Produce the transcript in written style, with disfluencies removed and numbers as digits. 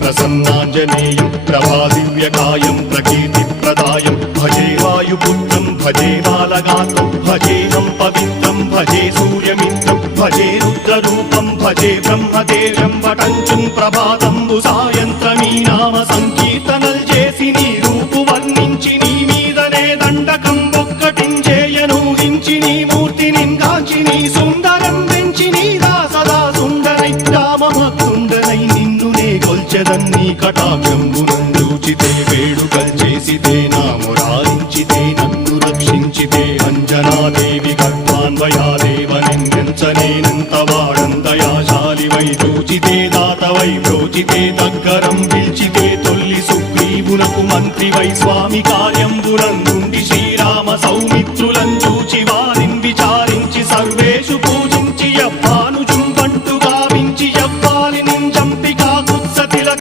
ప్రసన్నాంజనేయం ప్రభాదివ్యకాయం ప్రకీర్తిప్రదాయం భజే వాయుపుత్రం భజే బాలగాత్రం భజేహం పవిత్రం భజే సూర్యమిత్రం భజే రుద్రరూపం భజే బ్రహ్మదేవం వటంచుం ప్రభాతంబు సాయంత్రమీ నామ సంకీర్తనల్ చేసి నీ రూపు వర్ణించి నీ మీదనే దండకం ఒక్కటించేయనూహించి నీ మూర్తి నింగాంచి నీ సుందరం వెంచి నీ దాసదా సుందరై రామభక్తుండనై నిన్నునే కొల్చెదన్నీ కటాక్షంబునందూచితే వేడుకల్ చేసితే నామురారించితే నన్ను రక్షించితే అంజనాదేవి గర్భాన్వయాదేవ నిందించనేనంత వాడంతయాశాలి వై చూచితే దాతవై ప్రోచితే దగ్గరం పిల్చితే తొల్లి సుగ్రీవునకు మంత్రి వై స్వామి కార్యంబునందుండి శ్రీరామ సౌమిత్రుల